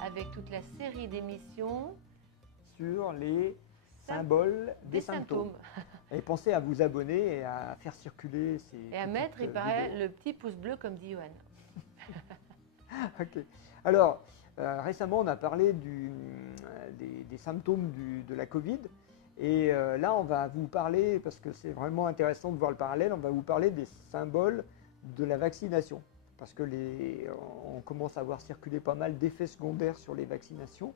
avec toute la série d'émissions sur les symboles des symptômes. Et pensez à vous abonner et à faire circuler ces et à mettre, il paraît, vidéos. le petit pouce bleu comme dit Johan. Ok. Alors, récemment, on a parlé des symptômes de la Covid. Et là, on va vous parler, parce que c'est vraiment intéressant de voir le parallèle, on va vous parler des symboles de la vaccination. Parce que on commence à voir circuler pas mal d'effets secondaires sur les vaccinations.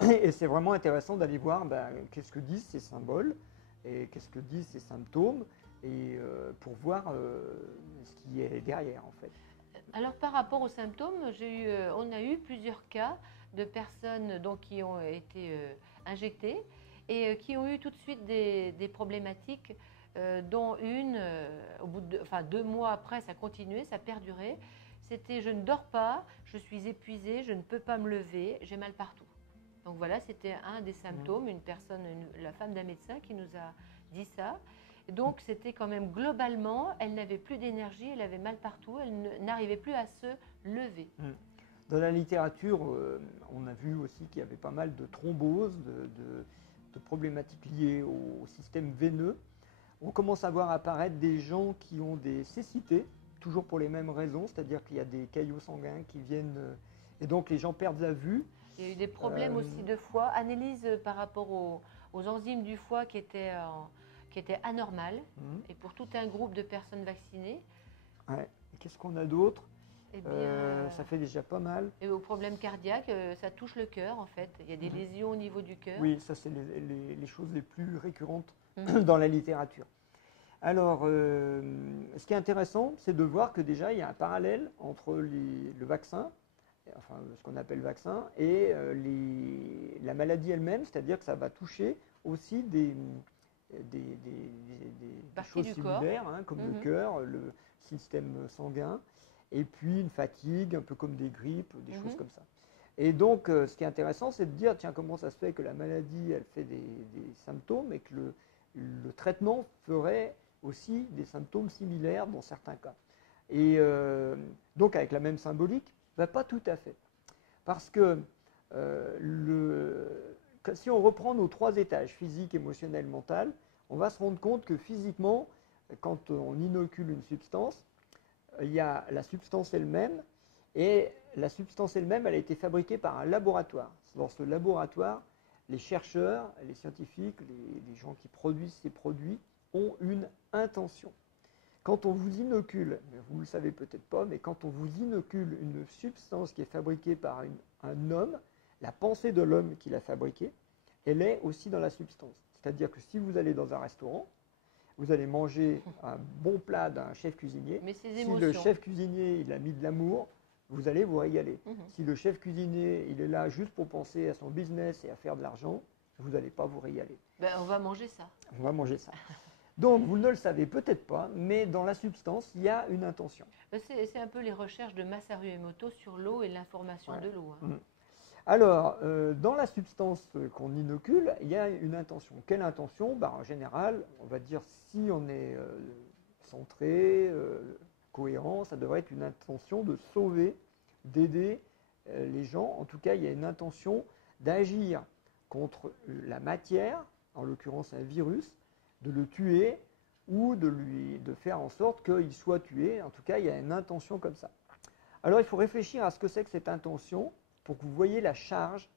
Et c'est vraiment intéressant d'aller voir qu'est-ce que disent ces symboles et qu'est-ce que disent ces symptômes et pour voir ce qui est derrière en fait. Alors par rapport aux symptômes, on a eu plusieurs cas de personnes donc, qui ont été injectées et qui ont eu tout de suite des problématiques, dont une, au bout de 2 mois après, ça continuait, ça perdurait. C'était je ne dors pas, je suis épuisée, je ne peux pas me lever, j'ai mal partout. Donc voilà, c'était un des symptômes, une personne, la femme d'un médecin qui nous a dit ça. Donc c'était quand même globalement, elle n'avait plus d'énergie, elle avait mal partout, elle n'arrivait plus à se lever. Dans la littérature, on a vu aussi qu'il y avait pas mal de thromboses, de problématiques liées au système veineux. On commence à voir apparaître des gens qui ont des cécités, toujours pour les mêmes raisons, c'est-à-dire qu'il y a des caillots sanguins qui viennent, et donc les gens perdent la vue. Il y a eu des problèmes aussi de foie, analyse par rapport aux enzymes du foie qui étaient anormales, et pour tout un groupe de personnes vaccinées. Ouais. Qu'est-ce qu'on a d'autre? Eh bien, ça fait déjà pas mal. Et aux problèmes cardiaques, ça touche le cœur en fait. Il y a des lésions au niveau du cœur. Oui, ça c'est les choses les plus récurrentes dans la littérature. Alors, ce qui est intéressant, c'est de voir que déjà il y a un parallèle entre le vaccin, enfin ce qu'on appelle vaccin, et la maladie elle-même, c'est-à-dire que ça va toucher aussi des choses similaires, hein, comme le cœur, le système sanguin, et puis une fatigue, un peu comme des grippes, des choses comme ça. Et donc, ce qui est intéressant, c'est de dire, tiens, comment ça se fait que la maladie, elle fait des symptômes et que le traitement ferait aussi des symptômes similaires dans certains cas. Et donc, avec la même symbolique, pas tout à fait. Parce que si on reprend nos 3 étages, physique, émotionnel, mental, on va se rendre compte que physiquement, quand on inocule une substance, il y a la substance elle-même, et la substance elle-même, elle a été fabriquée par un laboratoire. Dans ce laboratoire, les chercheurs, les scientifiques, les gens qui produisent ces produits ont une intention. Quand on vous inocule, vous ne le savez peut-être pas, mais quand on vous inocule une substance qui est fabriquée par un homme, la pensée de l'homme qui l'a fabriquée, elle est aussi dans la substance. C'est-à-dire que si vous allez dans un restaurant, vous allez manger un bon plat d'un chef cuisinier. Si le chef cuisinier il a mis de l'amour, vous allez vous régaler. Si le chef cuisinier il est là juste pour penser à son business et à faire de l'argent, vous n'allez pas vous régaler. On va manger ça. On va manger ça. Donc vous ne le savez peut-être pas, mais dans la substance, il y a une intention. C'est un peu les recherches de Masaru Emoto sur l'eau et l'information de l'eau. Hein. Alors, dans la substance qu'on inocule, il y a une intention. Quelle intention? En général, on va dire si on est centré, cohérent, ça devrait être une intention de sauver, d'aider les gens. En tout cas, il y a une intention d'agir contre la matière, en l'occurrence un virus, de le tuer ou de faire en sorte qu'il soit tué. En tout cas, il y a une intention comme ça. Alors, il faut réfléchir à ce que c'est que cette intention, pour que vous voyez la charge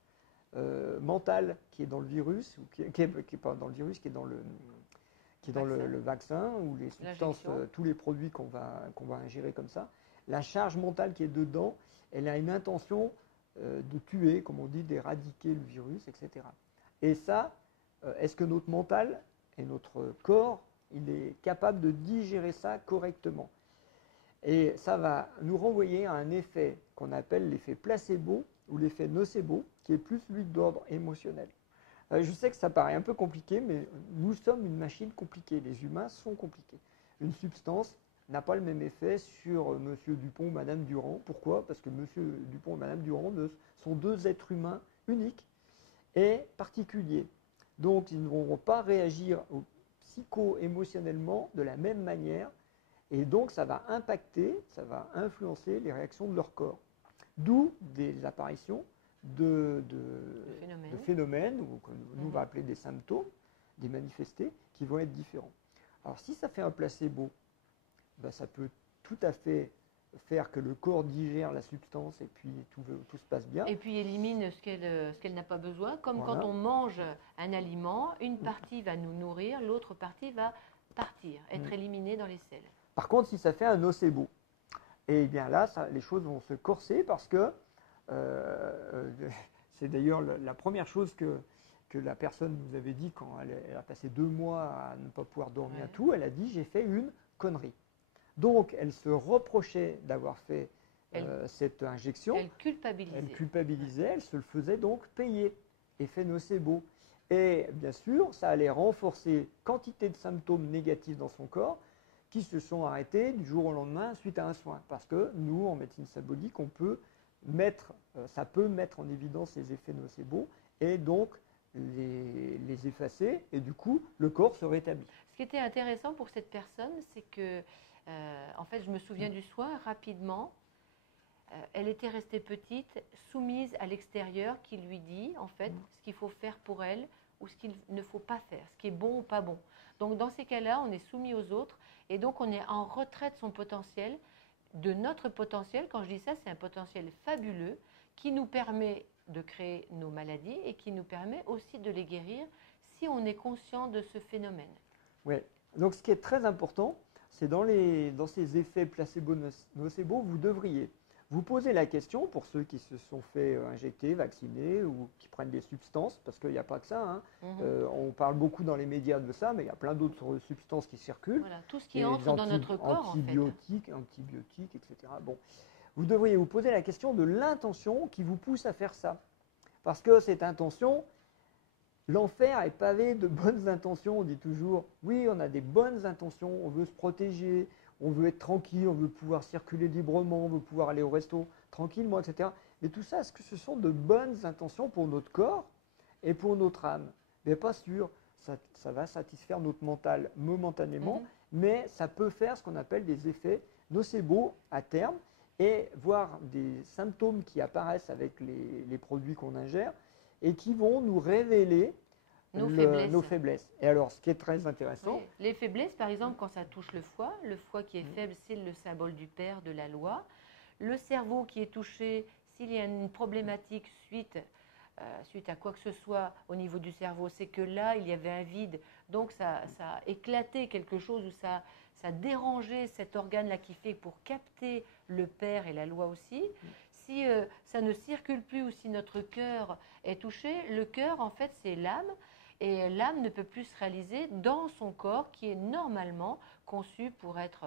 mentale qui est dans le virus, ou qui est pas dans le virus, qui est dans le vaccin, ou les substances, tous les produits qu'on va ingérer comme ça. La charge mentale qui est dedans, elle a une intention de tuer, comme on dit, d'éradiquer le virus, etc. Et ça, est-ce que notre mental et notre corps, il est capable de digérer ça correctement? Et ça va nous renvoyer à un effet qu'on appelle l'effet placebo ou l'effet nocebo, qui est plus lui d'ordre émotionnel. Je sais que ça paraît un peu compliqué, mais nous sommes une machine compliquée. Les humains sont compliqués. Une substance n'a pas le même effet sur Monsieur Dupont ou Madame Durand. Pourquoi? Parce que Monsieur Dupont et Madame Durand sont 2 êtres humains uniques et particuliers. Donc, ils ne vont pas réagir psycho-émotionnellement de la même manière. Et donc, ça va impacter, ça va influencer les réactions de leur corps. D'où des apparitions de phénomènes, ou que nous on va appeler des symptômes, des manifestés, qui vont être différents. Alors si ça fait un placebo, ben, ça peut tout à fait faire que le corps digère la substance et puis tout se passe bien. Et puis élimine ce qu'elle n'a pas besoin. Comme Voilà. Quand on mange un aliment, une partie va nous nourrir, l'autre partie va partir, être éliminée dans les selles. Par contre, si ça fait un nocebo, et bien là, les choses vont se corser parce que c'est d'ailleurs la première chose que la personne nous avait dit quand elle a passé 2 mois à ne pas pouvoir dormir tout. Elle a dit: j'ai fait une connerie. Donc, elle se reprochait d'avoir fait cette injection. Elle culpabilisait. Elle culpabilisait, elle se le faisait donc payer. Effet nocebo. Et bien sûr, ça allait renforcer quantité de symptômes négatifs dans son corps qui se sont arrêtés du jour au lendemain suite à un soin. Parce que nous, en médecine symbolique, ça peut mettre en évidence les effets nocebo et donc les effacer, et du coup, le corps se rétablit. Ce qui était intéressant pour cette personne, c'est que, en fait, je me souviens du soin, rapidement, elle était restée petite, soumise à l'extérieur qui lui dit, en fait, ce qu'il faut faire pour elle ou ce qu'il ne faut pas faire, ce qui est bon ou pas bon. Donc, dans ces cas-là, on est soumis aux autres et donc on est en retrait de son potentiel, de notre potentiel. Quand je dis ça, c'est un potentiel fabuleux qui nous permet de créer nos maladies et qui nous permet aussi de les guérir si on est conscient de ce phénomène. Oui, donc ce qui est très important, c'est dans ces effets placebo-nocebo, vous devriez vous poser la question, pour ceux qui se sont fait injecter, vacciner ou qui prennent des substances, parce qu'il n'y a pas que ça, hein. On parle beaucoup dans les médias de ça, mais il y a plein d'autres substances qui circulent. Voilà, tout ce qui entre dans notre corps, antibiotiques, etc. Bon, vous devriez vous poser la question de l'intention qui vous pousse à faire ça. Parce que cette intention, l'enfer est pavé de bonnes intentions. On dit toujours, oui, on a des bonnes intentions, on veut se protéger, on veut être tranquille, on veut pouvoir circuler librement, on veut pouvoir aller au resto tranquillement, etc. Mais tout ça, est-ce que ce sont de bonnes intentions pour notre corps et pour notre âme? Mais pas sûr. Ça va satisfaire notre mental momentanément, mais ça peut faire ce qu'on appelle des effets nocebo à terme, et voir des symptômes qui apparaissent avec les produits qu'on ingère et qui vont nous révéler nos faiblesses. Et alors, ce qui est très intéressant… Oui. Les faiblesses, par exemple, quand ça touche le foie qui est faible, c'est le symbole du père, de la loi. Le cerveau qui est touché, s'il y a une problématique suite à quoi que ce soit au niveau du cerveau, c'est que là, il y avait un vide. Donc, ça a éclaté quelque chose, ou ça a dérangé cet organe-là qui fait pour capter le père et la loi aussi. Si ça ne circule plus, ou si notre cœur est touché, le cœur, en fait, c'est l'âme. Et l'âme ne peut plus se réaliser dans son corps qui est normalement conçu pour être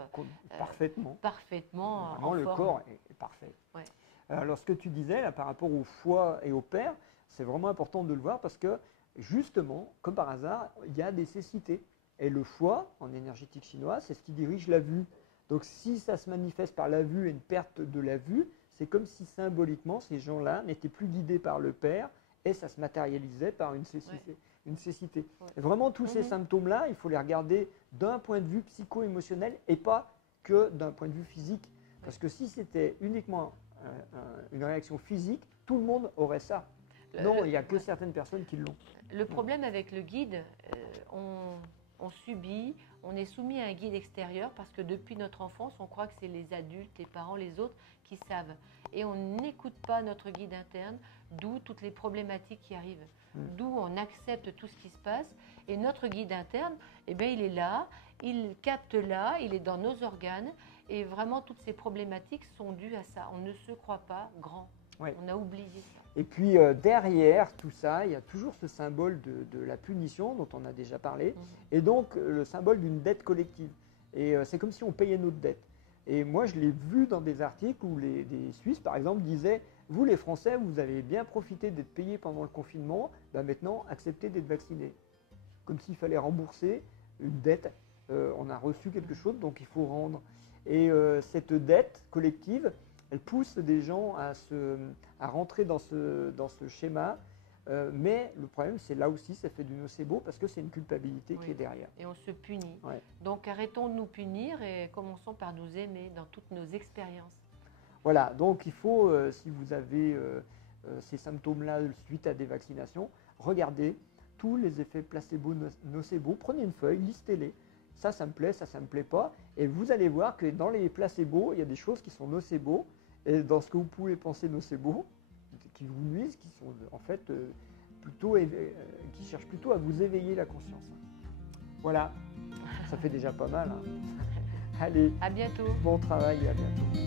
parfaitement vraiment, en le forme. corps est parfait. Ouais. Alors, ce que tu disais là, par rapport au foie et au père, c'est vraiment important de le voir parce que, justement, comme par hasard, il y a des cécités. Et le foie, en énergétique chinoise, c'est ce qui dirige la vue. Donc, si ça se manifeste par la vue et une perte de la vue, c'est comme si symboliquement, ces gens-là n'étaient plus guidés par le père et ça se matérialisait par une cécité. Ouais. Une cécité. Et vraiment, tous ces symptômes-là, il faut les regarder d'un point de vue psycho-émotionnel et pas que d'un point de vue physique. Parce que si c'était uniquement une réaction physique, tout le monde aurait ça. Non, il n'y a que certaines personnes qui l'ont. Le problème avec le guide, on subit, on est soumis à un guide extérieur parce que depuis notre enfance, on croit que c'est les adultes, les parents, les autres qui savent. Et on n'écoute pas notre guide interne, d'où toutes les problématiques qui arrivent. D'où on accepte tout ce qui se passe. Et notre guide interne, eh bien, il est là, il capte là, il est dans nos organes. Et vraiment, toutes ces problématiques sont dues à ça. On ne se croit pas grand. Oui. On a oublié ça. Et puis, derrière tout ça, il y a toujours ce symbole de la punition dont on a déjà parlé. Et donc, le symbole d'une dette collective. Et c'est comme si on payait notre dette. Et moi, je l'ai vu dans des articles où des Suisses, par exemple, disaient « Vous, les Français, vous avez bien profité d'être payés pendant le confinement, ben maintenant, acceptez d'être vaccinés. » Comme s'il fallait rembourser une dette. On a reçu quelque chose, donc il faut rendre. Et cette dette collective, elle pousse des gens à rentrer dans ce schéma. Mais le problème, c'est là aussi, ça fait du nocebo parce que c'est une culpabilité qui est derrière. Et on se punit. Ouais. Donc arrêtons de nous punir et commençons par nous aimer dans toutes nos expériences. Voilà, donc il faut, si vous avez ces symptômes-là suite à des vaccinations, regardez tous les effets placebo, nocebo, prenez une feuille, listez-les. Ça me plaît, ça me plaît pas. Et vous allez voir que dans les placebos, il y a des choses qui sont nocebo, et dans ce que vous pouvez penser nocebo, qui vous nuisent, qui sont en fait qui cherchent plutôt à vous éveiller la conscience. Voilà, ça fait déjà pas mal. Hein. Allez, à bientôt. bon travail et à bientôt.